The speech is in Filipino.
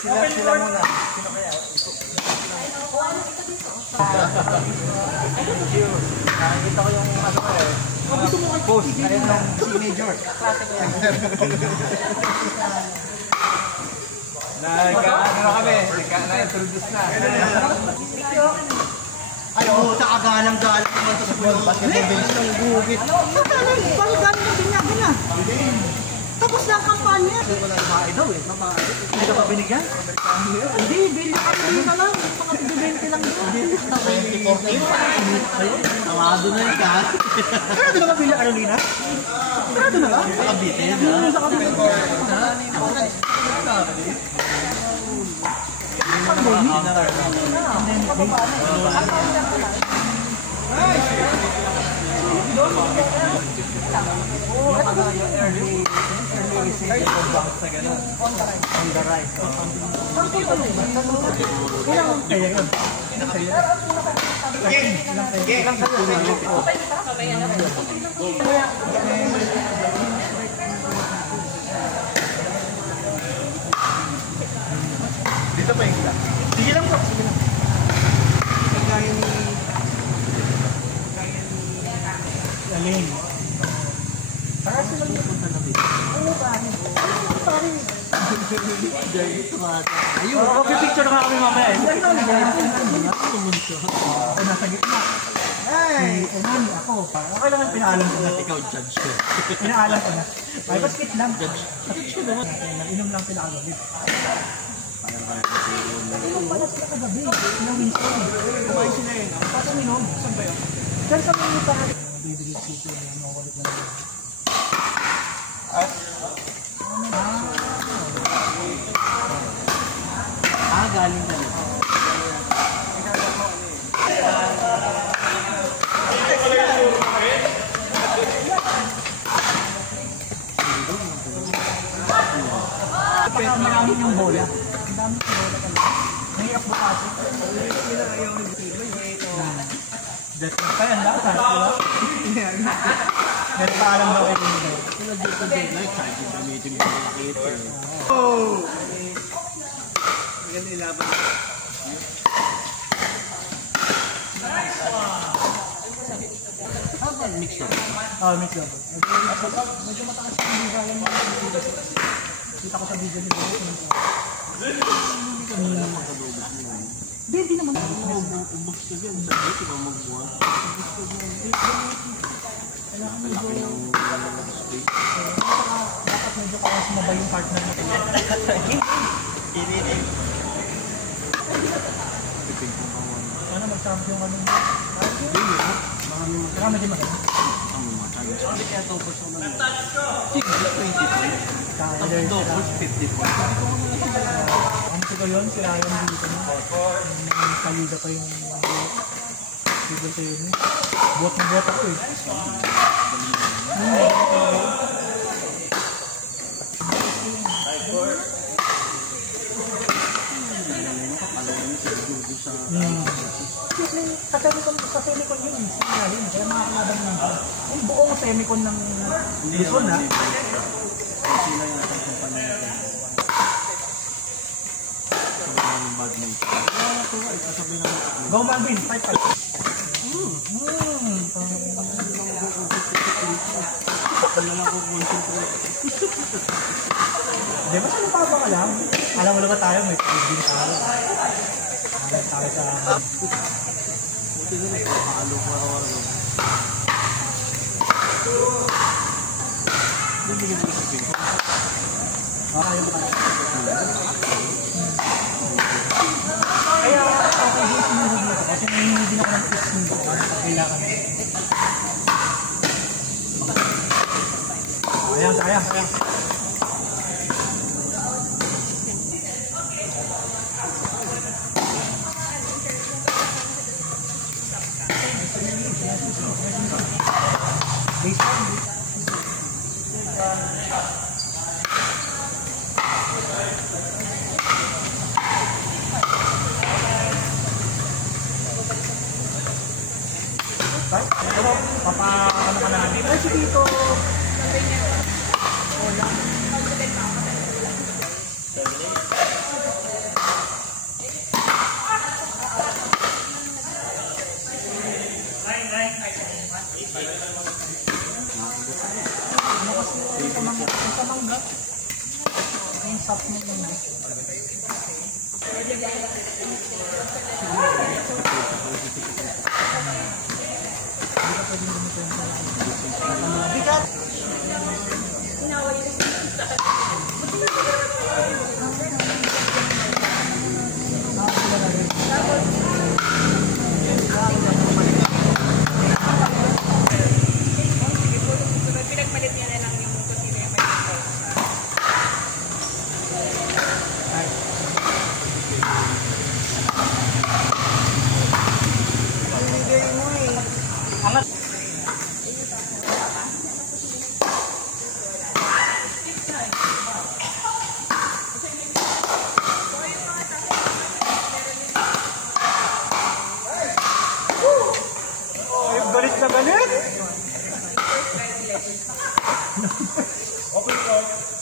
Sila muna. Sino kaya? Thank you. Nakikita ko yung ano eh. Post. Ayun ng teenager. Nagka-ano na kami. Nagka-introduce na. Ayaw, sa agalang-galang naman ito sa buwan. Basketball bench ng gugit. Parang gano'n na binyagan na. Tapos na ang kampanya. Wala babae daw eh. Hindi ka pa binigyan? Hindi, bili kami dito lang. Mga 20 lang doon. 2014? Amado na yung gas. Sarado na mabili, Arolina? Sarado na lang? Sa Cavite. Sa Cavite. Dito pa yung isa. Sige lang po, sige lang. Kagaya ni... Galing. Para sila yung punta na dito. Oo, pare. Pare. Ayun, picture na kami mamaya. Hindi na sumunso. Ako nasa gitna. Ay, Eman, ako. Okay lang ang pinaalam ko na. Ikaw, judge ko. Pinaalam ko na. Ay, basket lang. Judge ko naman. Inom lang sila kagabi. Parang kaya kasi yun. Inom pala sila kagabi. Inom Winston. Kumain sila yun. Pasang inom. Saan ba yun? Diyan sa mga pa. Bibigay sito na mawalit na lang. Galing ka na. Marami yung bola. Ang dami yung bola talaga. Nahirap bukati. Dahil pa yan lahat. Dahil pa alam daw kayo nito. Sila dito din na, kahit yung gamitin mo malaki ito. Oh! Ganun ilaban. Mix na. Mix up. Medyo matakas yung bigayan mo. Kita ko sa video ni Bobo. Hindi ka nila makadobos mo. Hindi naman. Ubus ka dyan. Sabi ko ba magbuwan? Ubus ka dyan. Kailangan medyo... Space. Dapat medyo kawas mo ba yung partner mo? Initin. Pipig kong kawan. Ano mag-champion ka nun? Hindi mo. Marami din maganda. Ang mga Chinese. Hindi kaya topos ko naman. Sige, 20 Tapos topos, 50 points. Ang sigaw yun, si Ryan dito mo. May kalida pa yung... Sigil ko yun. Buot na buot ako eh. Sa semicon yun, sinagaling. Kaya mga kalaban naman. Yung buong semicon ng Luzon ha. Sila yung atang kumpanya nito. Sabi ng badminton. Ito ay sasabi ng badminton. Go Marvin, fight. Wala lang ko concentrate. Di ba sa mapaba ka lang? Alam mo na ba tayo, may pagiging tao. Tayo sa... Buti na nagpapakalo ko ako. Hindi ka naisipin ko. Ayaw mo tayo. Kaya okay din sinunod nito kasi hindi na ako ng tips nito. Kailangan. Sayang. Right? Pero, ano ka na. Ay, si Tito. Ano kasi ang pamangga? Ang sap mo lang. Bigat! Pinagpalit niya na lang yung kung sino yung may ito. Angat! Galit na galit! Okay,